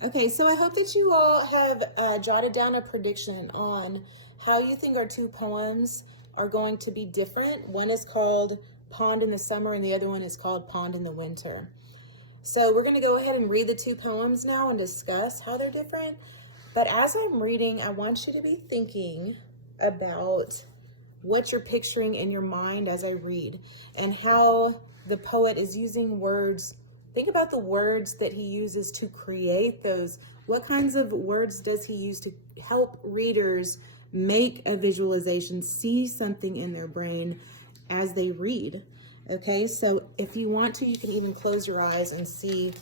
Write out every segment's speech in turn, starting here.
Okay, so I hope that you all have jotted down a prediction on how you think our two poems are going to be different. One is called Pond in the Summer, and the other one is called Pond in the Winter. So we're going to go ahead and read the two poems now and discuss how they're different. But as I'm reading, I want you to be thinking about what you're picturing in your mind as I read and how the poet is using words. Think about the words that he uses to create those. What kinds of words does he use to help readers make a visualization, see something in their brain as they read? Okay, so if you want to, you can even close your eyes and see,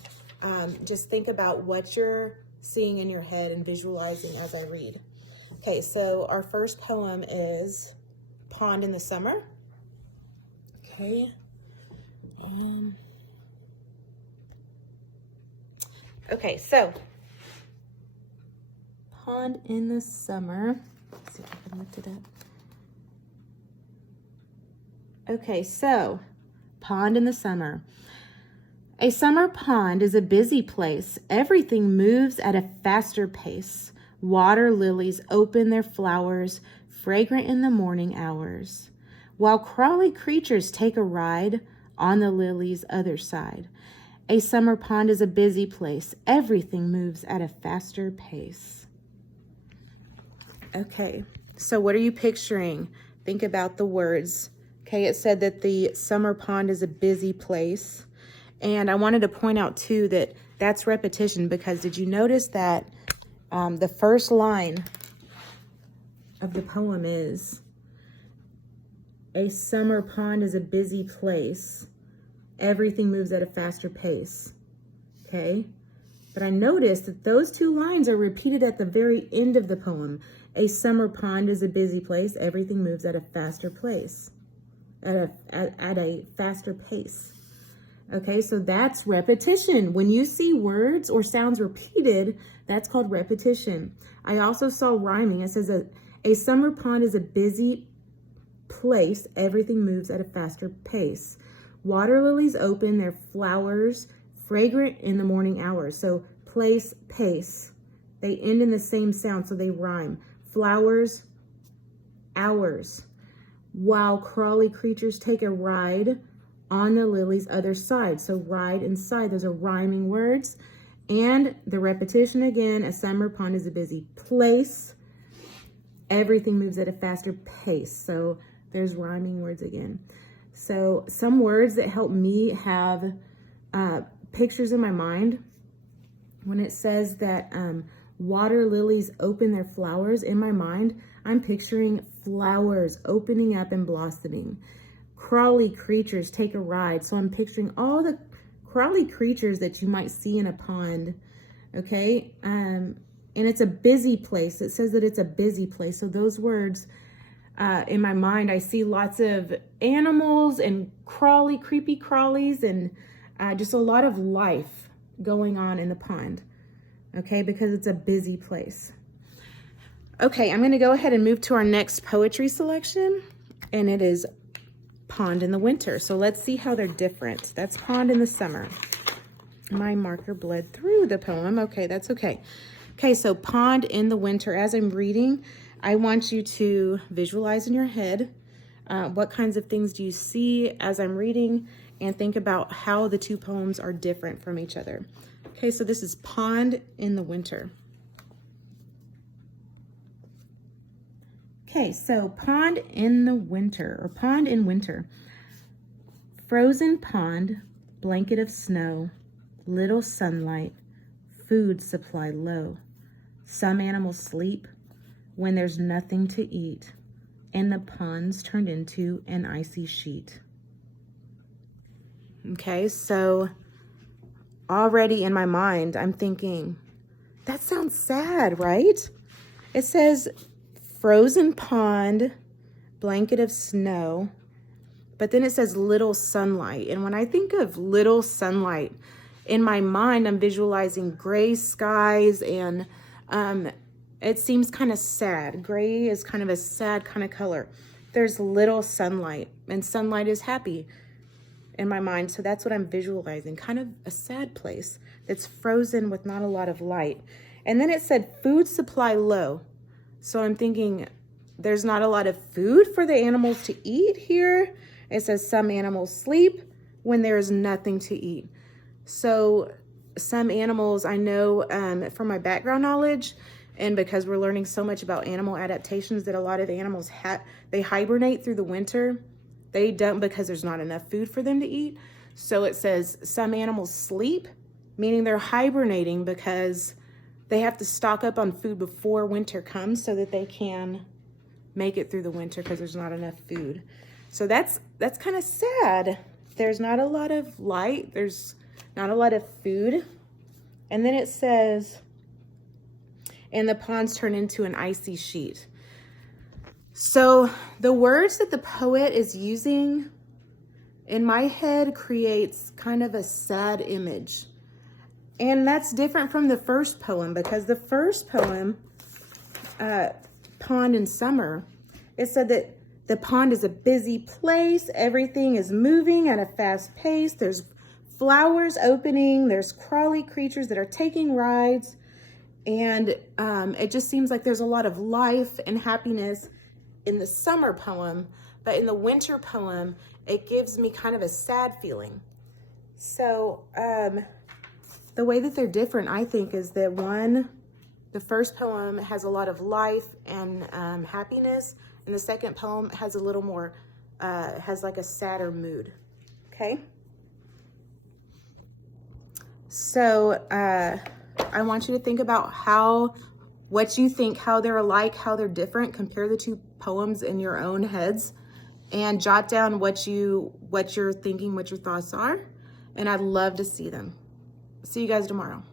just think about what you're seeing in your head and visualizing as I read. Okay, so our first poem is Pond in the Summer. Okay. Okay, so Pond in the Summer. Let's see if I can lift it up. Okay, so Pond in the Summer. A summer pond is a busy place. Everything moves at a faster pace. Water lilies open their flowers, fragrant in the morning hours, while crawly creatures take a ride on the lily's other side. A summer pond is a busy place. Everything moves at a faster pace. Okay, so what are you picturing? Think about the words. Okay, it said that the summer pond is a busy place. And I wanted to point out too that that's repetition, because did you notice that the first line of the poem is, a summer pond is a busy place. Everything moves at a faster pace. Okay? But I noticed that those two lines are repeated at the very end of the poem. A summer pond is a busy place. Everything moves at a faster place. At a faster pace. Okay, so that's repetition. When you see words or sounds repeated, that's called repetition. I also saw rhyming. It says a summer pond is a busy place. Everything moves at a faster pace. Water lilies open their flowers, fragrant in the morning hours. So place, pace. They end in the same sound, so they rhyme. Flowers, hours. While crawly creatures take a ride on the lily's other side. So ride and side, those are rhyming words. And the repetition again, a summer pond is a busy place. Everything moves at a faster pace. So there's rhyming words again. So some words that help me have pictures in my mind. When it says that water lilies open their flowers, in my mind, I'm picturing flowers opening up and blossoming. Crawly creatures take a ride. So I'm picturing all the crawly creatures that you might see in a pond. Okay. And it's a busy place. It says that it's a busy place. So those words, in my mind, I see lots of animals and creepy crawlies, and just a lot of life going on in the pond. Okay. Because it's a busy place. Okay. I'm going to go ahead and move to our next poetry selection, and it is Pond in the Winter. So let's see how they're different. That's Pond in the Summer. My marker bled through the poem. Okay, that's okay. Okay, so Pond in the Winter. As I'm reading, I want you to visualize in your head what kinds of things do you see as I'm reading, and think about how the two poems are different from each other. Okay, so this is Pond in the Winter. Okay, so Pond in the Winter, or Pond in Winter. Frozen pond, blanket of snow, little sunlight, food supply low. Some animals sleep when there's nothing to eat, and the pond's turned into an icy sheet. Okay, so already in my mind, I'm thinking, that sounds sad, right? It says, frozen pond, blanket of snow, but then it says little sunlight. And when I think of little sunlight, in my mind, I'm visualizing gray skies, and it seems kind of sad. Gray is kind of a sad kind of color. There's little sunlight, and sunlight is happy. in my mind. So that's what I'm visualizing, kind of a sad place that's frozen with not a lot of light. And then it said food supply low. So I'm thinking there's not a lot of food for the animals to eat here. It says some animals sleep when there is nothing to eat. So some animals, I know from my background knowledge, and because we're learning so much about animal adaptations, that a lot of animals they hibernate through the winter. They don't, because there's not enough food for them to eat. So it says some animals sleep, meaning they're hibernating because they have to stock up on food before winter comes so that they can make it through the winter because there's not enough food. So that's kind of sad. There's not a lot of light. There's not a lot of food. And then it says, and the ponds turn into an icy sheet. So the words that the poet is using in my head creates kind of a sad image. And that's different from the first poem, because the first poem, Pond in Summer, it said that the pond is a busy place. Everything is moving at a fast pace. There's flowers opening. There's crawly creatures that are taking rides. And it just seems like there's a lot of life and happiness in the summer poem, but in the winter poem, it gives me kind of a sad feeling. So the way that they're different, I think, is that the first poem has a lot of life and happiness, and the second poem has a little more, has like a sadder mood, okay? So I want you to think about what you think, how they're alike, how they're different. Compare the two poems in your own heads and jot down what you're thinking, what your thoughts are. And I'd love to see them. See you guys tomorrow.